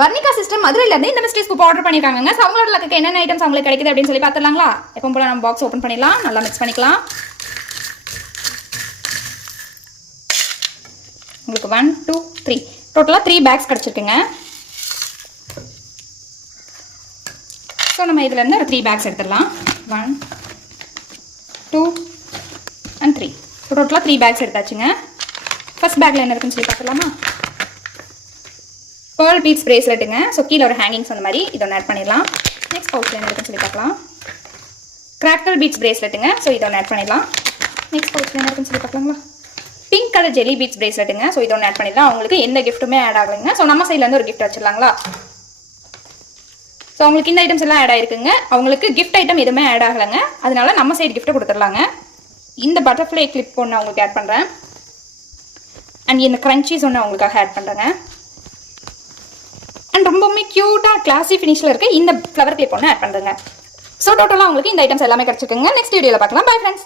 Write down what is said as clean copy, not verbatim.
Varnika system மதுரையிலேருந்து இந்த mystery scoop order பண்ணியிருக்காங்க. ஸோ அவங்களோட லக்கு என்னென்ன ஐட்டம்ஸ் அவங்களுக்கு கிடைக்குது அப்படின்னு சொல்லி பார்த்துலாங்களா? எப்போ போல நம்ம பாக்ஸ் ஓப்பன் பண்ணிடலாம். நல்லா மிக்ஸ் பண்ணிக்கலாம். உங்களுக்கு 1 2 3 டோட்டலாக 3 பேக்ஸ் கிடச்சிருக்குங்க. ஸோ நம்ம இதுலேருந்து ஒரு 3 பேக்ஸ் எடுத்துடலாம். 1 2 and 3. ஸோ டோட்டலாக 3 பேக்ஸ் எடுத்தாச்சுங்க. ஃபர்ஸ்ட் பேக்கில் என்ன இருக்குன்னு சொல்லி பார்க்கலாமா? பேர்ல் பீட்ஸ் பிரேஸ்லெட்டுங்க. ஸோ கீழே ஒரு ஹேங்கிங்ஸ் அந்த மாதிரி இதை ஒன்று ஆட் பண்ணிடலாம். நெக்ஸ்ட் பவுச்சில் என்ன இருக்குன்னு சொல்லி பார்க்கலாம். கிராக்கல் பீட்ஸ் பிரேஸ்லெட்டுங்க. ஸோ இதை ஒன்று ஆட் பண்ணிடலாம். நெக்ஸ்ட் பவுச்சில் என்ன இருக்குன்னு சொல்லி பார்க்கலாங்களா? பிங்க் கலர் ஜெல்லி பீட்ஸ் பிரேஸ்லெட்டுங்க. ஸோ இதை ஒன்று ஆட் பண்ணிடலாம். அவங்களுக்கு எந்த கிஃப்ட்டுமே ஆட் ஆகலைங்க. ஸோ நம்ம சைட்லேருந்து ஒரு கிஃப்ட் வச்சிடலாங்களா? ஸோ அவங்களுக்கு இந்த ஐட்டம்ஸ் எல்லாம் ஆட் ஆயிருக்குங்க. அவங்களுக்கு கிஃப்ட் ஐட்டம் எதுவுமே ஆட் ஆகலைங்க. அதனால நம்ம சைடு கிஃப்ட்டை கொடுத்துடலாங்க. இந்த பட்டர்ஃப்ளை கிளிப் ஒன்று அவங்களுக்கு ஆட் பண்ணுறேன். அண்ட் இந்த கிரன்ச்சீஸ் ஒன்று அவங்களுக்காக ஆட் பண்ணுறேங்க. அண்ட் ரொம்பவுமே க்யூட்டாக கிளாஸி ஃபினிஷில் இருக்க இந்த ஃப்ளவர் கிளிப் ஒன்று ஆட் பண்ணுறேங்க. ஸோ டோட்டலாக உங்களுக்கு இந்த ஐட்டம்ஸ் எல்லாமே கிடச்சிருக்குங்க. நெக்ஸ்ட் வீடியோவில் பார்க்கலாம். Bye friends.